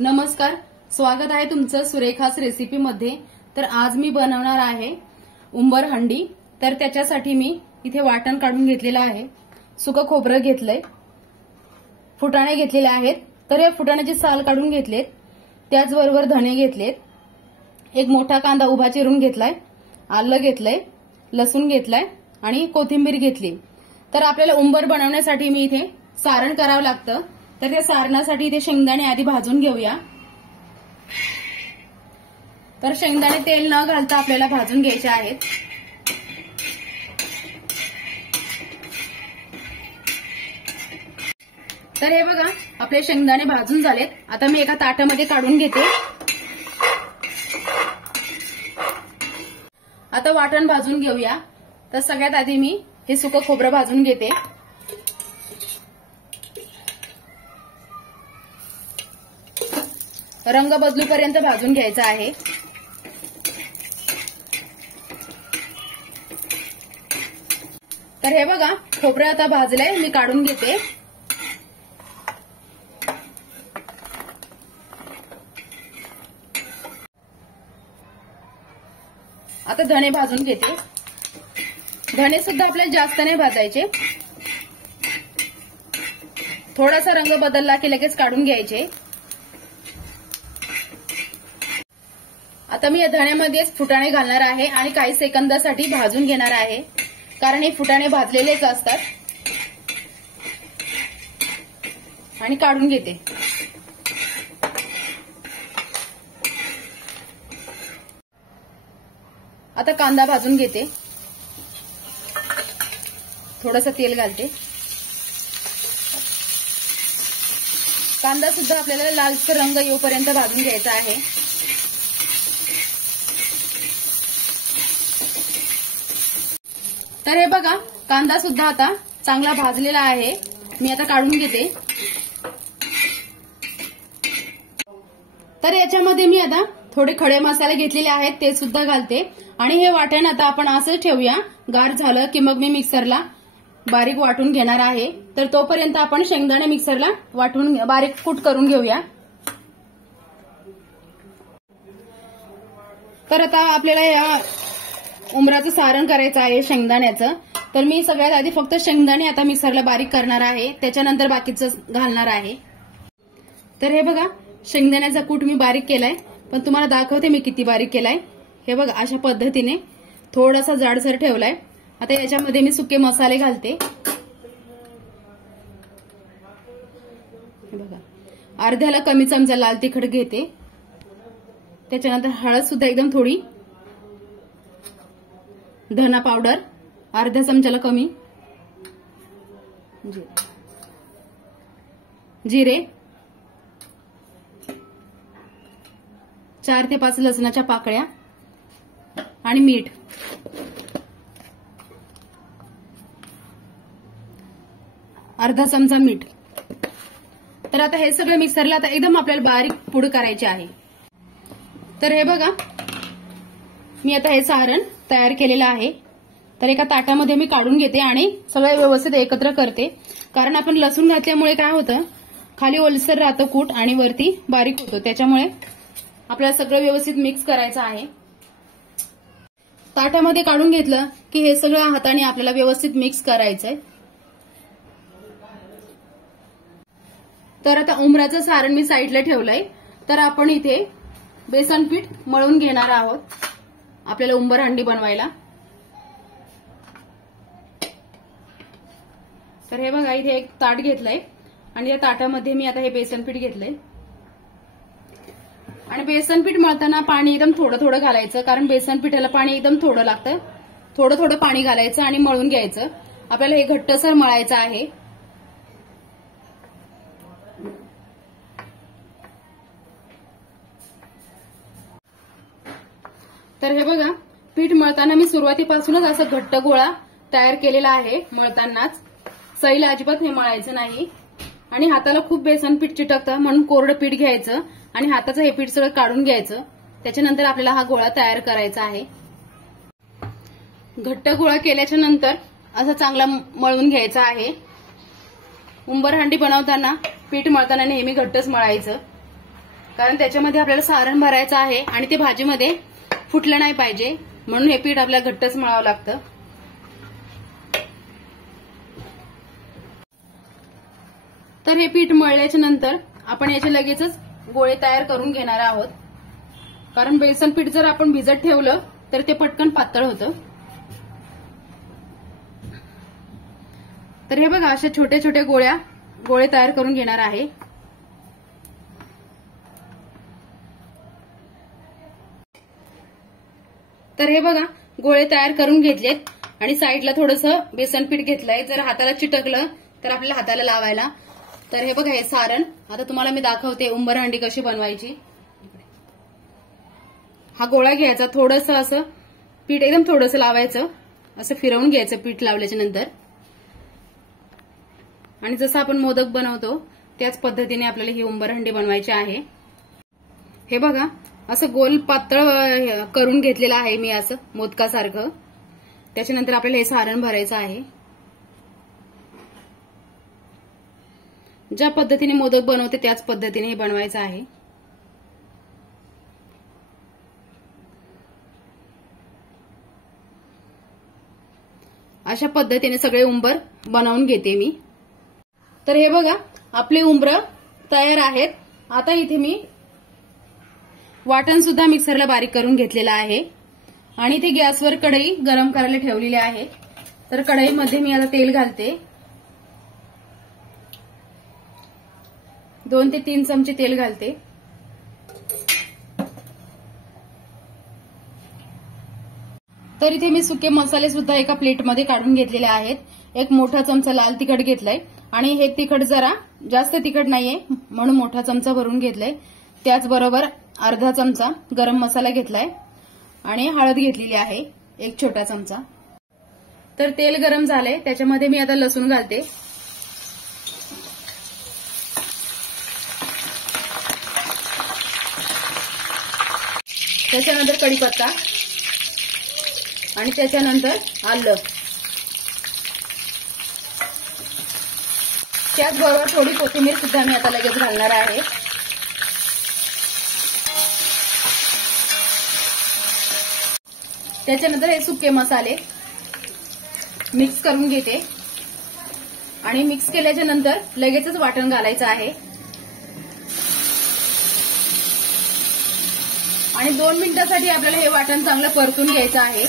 नमस्कार, स्वागत आहे तुमचं सुरेखास रेसिपी मध्ये। तर आज मी बनवणार आहे उंबर हंडी। तर त्याच्यासाठी मी इथे वाटण काढून घेतलेलं आहे, सुकं खोबरं घेतलंय, फुटाणे घेतलेले आहेत। तर या फुटाण्याची साल काढून घेतलेत, त्याचबरोबर धणे घेतलेत, एक मोठा कांदा उभा चिरून घेतलाय, आलं घेतलंय, लसूण घेतलाय आणि कोथिंबीर घेतली। तर आपल्याला उंबर बनवण्यासाठी मी इथे सारण करावं लागतं। तर त्या सारणासाठी इथे शेंगदाणे आधी भाजून घेऊया। तर शेंगदाणे तेल न घालता आपल्याला भाजून घ्यायचे आहेत। तर हे बघा, आपले शेंगदाणे भाजून झालेत। आता मी एका ताटामध्ये काढून घेते। आता वाटण भाजून घेऊया। तर सगळ्यात आधी मी हे सुकं खोबरं भाजून घेते। रंग बदलूपर्यंत भाजून घ्यायचा आहे। तर हे बघा, खोबरं आता भाजलंय, मी काढून घेते। आता धणे भाजून घेते। धणे सुद्धा आपल्याला जास्त नाही भाजायचे, थोडासा रंग बदलला की लगेच काढून घ्यायचे। आता मी या धण्यामध्येच फुटाणे घालणार आहे आणि काही सेकंदासाठी भाजून घेणार आहे, कारण हे फुटाणे भाजलेलेच असतात। आणि काढून घेते। आता कांदा भाजून घेते, थोडंसं तेल घालते। कांदा सुद्धा आपल्याला लालसर रंग येऊपर्यंत भाजून घ्यायचा आहे। तर हे बघा, कांदा सुद्धा आता चांगला भाजलेला आहे, मी आता काढून घेते। तर याच्यामध्ये मी आता थोडे खडे मसाले घेतलेले आहेत, ते सुद्धा घालते। आणि हे वाटण आता आपण असं ठेवूया, गार झालं की मग मी मिक्सरला बारीक वाटून घेणार आहे। तर तोपर्यंत आपण शेंगदाणे मिक्सरला वाटून बारीक कूट करून घेऊया। तर आता आपल्याला या उंबराचं सारण करायचं आहे शेंगदाण्याचं। तर मी सगळ्यात आधी फक्त शेंगदाणे आता मिक्सरला बारीक करणार आहे, त्याच्यानंतर बाकीचं घालणार आहे। तर हे बघा, शेंगदाण्याचा कूट मी बारीक केलाय, पण तुम्हाला दाखवते मी किती बारीक केलाय। हे बघा, अशा पद्धतीने थोडासा जाडसर ठेवलाय। आता याच्यामध्ये मी सुके मसाले घालते। हे बघा, अर्ध्याला कमी चमचा लाल तिखट घेते, त्याच्यानंतर हळद सुद्धा एकदम थोडी, धना पावडर अर्ध्या चमच्याला कमी, जिरे, 4 ते 5 लसणाच्या पाकळ्या आणि मीठ। अर्धा चमचा मीठ। तर आता हे सगळं मिक्सरला आता एकदम आपल्याला बारीक पूड करायची आहे। तर हे बघा, मी आता हे सारण तयार केलेलं आहे। तर एका ताटामध्ये मी काढून घेते आणि सगळं व्यवस्थित एकत्र करते, कारण आपण लसूण घातल्यामुळे काय होतं, खाली ओलसर राहतं कूट आणि वरती बारीक होतो, त्याच्यामुळे आपल्याला सगळं व्यवस्थित मिक्स करायचं आहे। ताटामध्ये काढून घेतलं की हे सगळं हाताने आपल्याला व्यवस्थित मिक्स करायचंय। तर आता उंबराचं सारण मी साईडला ठेवलंय। तर आपण इथे बेसन पीठ मळून घेणार आहोत आपल्याला उंबर हंडी बनवायला। तर हे बघा, इथे एक ताट घेतलंय आणि या ताटामध्ये मी आता हे बेसन पीठ घेतलंय। आणि बेसन पीठ मळताना पाणी एकदम थोडं थोडं घालायचं, कारण बेसन पिठाला पाणी एकदम थोडं लागतं। थोडं थोडं पाणी घालायचं आणि मळून घ्यायचं। आपल्याला हे घट्टसर मळायचं आहे। तर हे बघा, पीठ मळताना मी सुरुवातीपासूनच असं घट्ट गोळा तयार केलेला आहे। मळतानाच सैल अजिबात हे मळायचं नाही आणि हाताला खूप बेसन पीठ चिटकतं, म्हणून कोरडं पीठ घ्यायचं आणि हाताचं हे पीठ सगळं काढून घ्यायचं। त्याच्यानंतर आपल्याला हा गोळा तयार करायचा आहे। घट्ट गोळा केल्याच्या नंतर असा चांगला मळून घ्यायचा आहे। उंबर हंडी बनवताना पीठ मळताना नेहमी घट्टच मळायचं, कारण त्याच्यामध्ये आपल्याला सारण भरायचं आहे आणि ते भाजीमध्ये फुटलं नाही पाहिजे, म्हणून हे पीठ आपल्याला घट्टच मळावं लागतं. तर हे पीठ मळल्याच्या नंतर आपण याचे लगेचच गोळे तयार करून घेणार आहोत. कारण बेसन पीठ जर आपण भिजत ठेवलं तर ते पटकन पातळ होतं. तर हे बघा, अशा छोट्या छोट्या गोळे तयार करून घेणार आहे. तर हे बघा, गोळे तयार करून घेतलेत आणि साईडला थोडंसं बेसन पीठ घेतलंय. जर हाताला चिटकलं तर आपल्याला हाताला लावायला. तर हे बघा, हे सारण आता तुम्हाला मी दाखवते उंबरहंडी कशी बनवायची. हा गोळा घ्यायचा, थोडंसं असं पीठ एकदम थोडंसं लावायचं, असं फिरवून घ्यायचं पीठ लावल्याच्या नंतर. आणि जसं आपण मोदक बनवतो त्याच पद्धतीने आपल्याला ही उंबरहंडी बनवायची आहे. हे बघा, असं गोल पातळ करून घेतलेलं आहे मी, असं मोदकासारखं. त्याच्यानंतर आपल्याला हे सारण भरायचं आहे. ज्या पद्धतीने मोदक बनवते त्याच पद्धतीने हे बनवायचं आहे. अशा पद्धतीने सगळे उंबर बनवून घेते मी. तर हे बघा, आपले उंबर तयार आहेत. आता इथे मी वाटण सुद्धा मिक्सरला बारीक करून घेतलेलं आहे आणि इथे गॅसवर कढई गरम करायला ठेवलेली आहे. तर कढईमध्ये मी आता तेल घालते. 2 ते 3 चमचे तेल घालते. तर इथे मी सुके मसाले सुद्धा एका प्लेटमध्ये काढून घेतलेले आहेत. एक मोठा चमचा लाल तिखट घेतलाय आणि हे तिखट जरा जास्त तिखट नाहीये म्हणून मोठा चमचा भरून घेतलाय. त्याचबरोबर अर्धा चमचा गरम मसाला घेतलाय आणि हळद घेतलेली आहे 1 छोटा चमचा. तर तेल गरम झालंय, त्याच्यामध्ये मी आता लसूण घालते. त्याच्यानंतर कढीपत्ता आणि त्याच्यानंतर आलं. त्याचबरोबर थोडी कोथिंबीर सुद्धा मी आता लगेच घालणार आहे. त्याच्यानंतर हे सुके मसाले मिक्स करून घेते आणि मिक्स केल्याच्या नंतर लगेचच वाटण घालायचं आहे आणि 2 मिनिटांसाठी आपल्याला हे वाटण चांगलं परतून घ्यायचं आहे.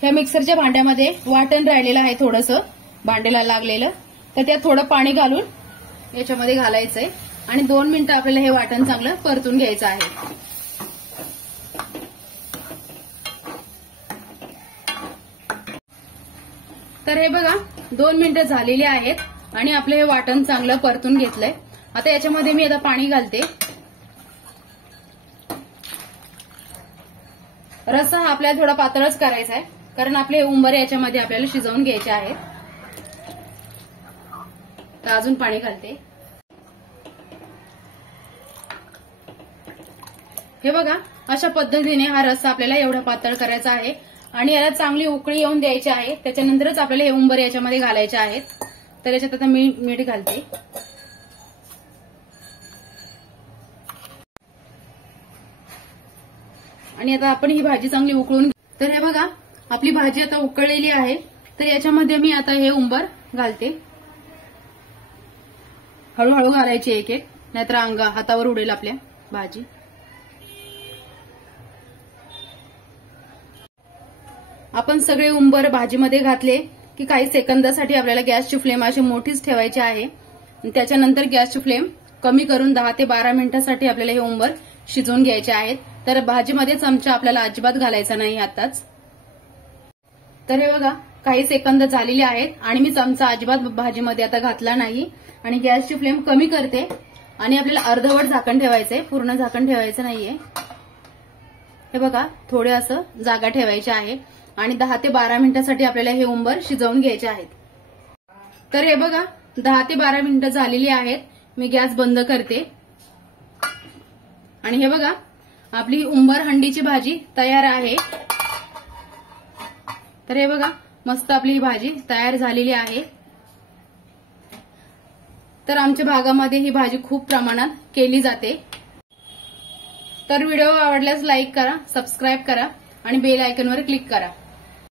ह्या मिक्सरच्या भांड्यामध्ये वाटण राहिलेलं आहे, थोडंसं भांड्याला लागलेलं. तर त्यात थोडं पाणी घालून याच्यामध्ये घालायचंय आणि 2 मिनिटं आपल्याला हे वाटण चांगलं परतून घ्यायचं आहे. तर हे बघा, 2 मिनिटं झालेली आहेत आणि आपलं हे वाटण चांगलं परतून घेतलंय. आता याच्यामध्ये मी आता पाणी घालते. रस्सा हा आपल्याला थोडा पातळच करायचा आहे कारण आपले उंबर याच्यामध्ये आपल्याला शिजवून घ्यायचे आहेत. तर अजून पाणी घालते. हे बघा, अशा पद्धतीने हा रस्सा आपल्याला एवढा पातळ करायचा आहे आणि याला चांगली उकळी येऊन द्यायची आहे. त्याच्यानंतरच आपल्याला हे उंबर याच्यामध्ये घालायचे आहेत. तर याच्यात आता मीठ घालते. आणि आता आपण ही भाजी चांगली उकळून. तर हे बघा, आपली भाजी आता उकळलेली आहे. तर याच्यामध्ये मी आता हे उंबर घालते. हळूहळू घालायची एक एक, नाहीतर हातावर उडेल आपल्या भाजी. आपण सगळे उंबर भाजीमध्ये घातले की काही सेकंदासाठी आपल्याला गॅसची फ्लेम अशी मोठीच ठेवायची आहे. त्याच्यानंतर गॅसची फ्लेम कमी करून 10 ते 12 मिनिटांसाठी आपल्याला हे उंबर शिजवून घ्यायचे आहेत. तर भाजीमध्ये चमचा आपल्याला अजिबात घालायचा नाही आताच. तर हे बघा, काही सेकंद झालेले आहेत आणि मी चमचा अजिबात भाजीमध्ये आता घातला नाही आणि गॅसची फ्लेम कमी करते आणि आपल्याला अर्धवट झाकण ठेवायचंय, पूर्ण झाकण ठेवायचं नाहीये. हे बघा, थोडे असं जागा ठेवायची आहे आणि 10 ते 12 मिनिटांसाठी आपल्याला हे उंबर शिजवून घ्यायचे आहेत. तर हे बघा, 10 ते 12 मिनिटं झालेली आहेत. मी गॅस बंद करते आणि हे बघा, आपली उंबर हंडीची भाजी तयार आहे. तर हे बघा, मस्त आपली ही भाजी तयार झालेली आहे. तर आमच्या भागामध्ये ही भाजी खूप प्रमाणात केली जाते। तर व्हिडिओ आवडल्यास लाईक करा, सबस्क्राईब करा आणि बेल आयकॉनवर क्लिक करा।